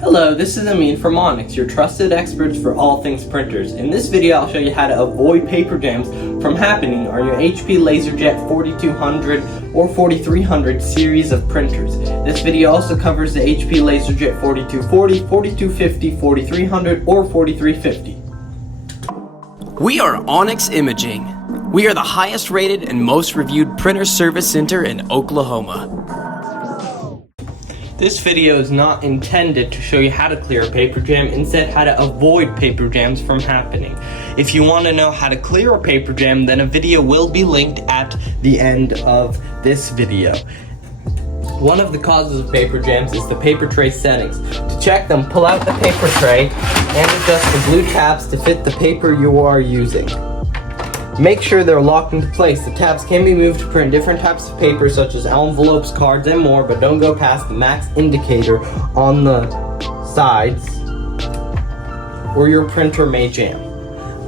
Hello, this is Amin from Onyx, your trusted experts for all things printers. In this video, I'll show you how to avoid paper jams from happening on your HP LaserJet 4200 or 4300 series of printers. This video also covers the HP LaserJet 4240, 4250, 4300, or 4350. We are Onyx Imaging. We are the highest rated and most reviewed printer service center in Oklahoma. This video is not intended to show you how to clear a paper jam, instead how to avoid paper jams from happening. If you want to know how to clear a paper jam, then a video will be linked at the end of this video. One of the causes of paper jams is the paper tray settings. To check them, pull out the paper tray and adjust the blue tabs to fit the paper you are using. Make sure they're locked into place. The tabs can be moved to print different types of paper such as envelopes, cards, and more, but don't go past the max indicator on the sides or your printer may jam.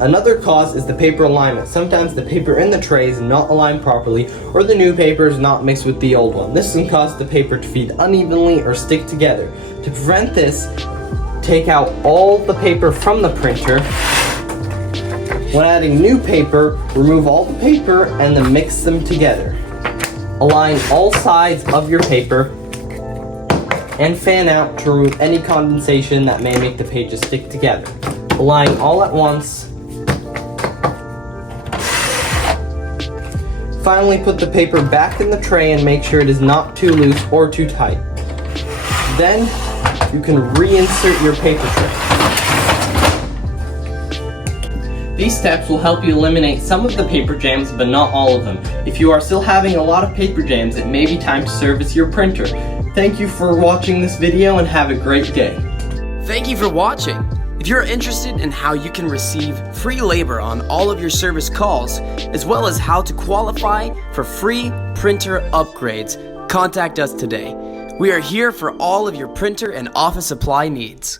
Another cause is the paper alignment. Sometimes the paper in the tray is not aligned properly, or the new paper is not mixed with the old one. This can cause the paper to feed unevenly or stick together. To prevent this, take out all the paper from the printer. When adding new paper, remove all the paper and then mix them together. Align all sides of your paper and fan out to remove any condensation that may make the pages stick together. Align all at once. Finally, put the paper back in the tray and make sure it is not too loose or too tight. Then, you can reinsert your paper tray. These steps will help you eliminate some of the paper jams, but not all of them. If you are still having a lot of paper jams, it may be time to service your printer. Thank you for watching this video and have a great day. Thank you for watching. If you're interested in how you can receive free labor on all of your service calls, as well as how to qualify for free printer upgrades, contact us today. We are here for all of your printer and office supply needs.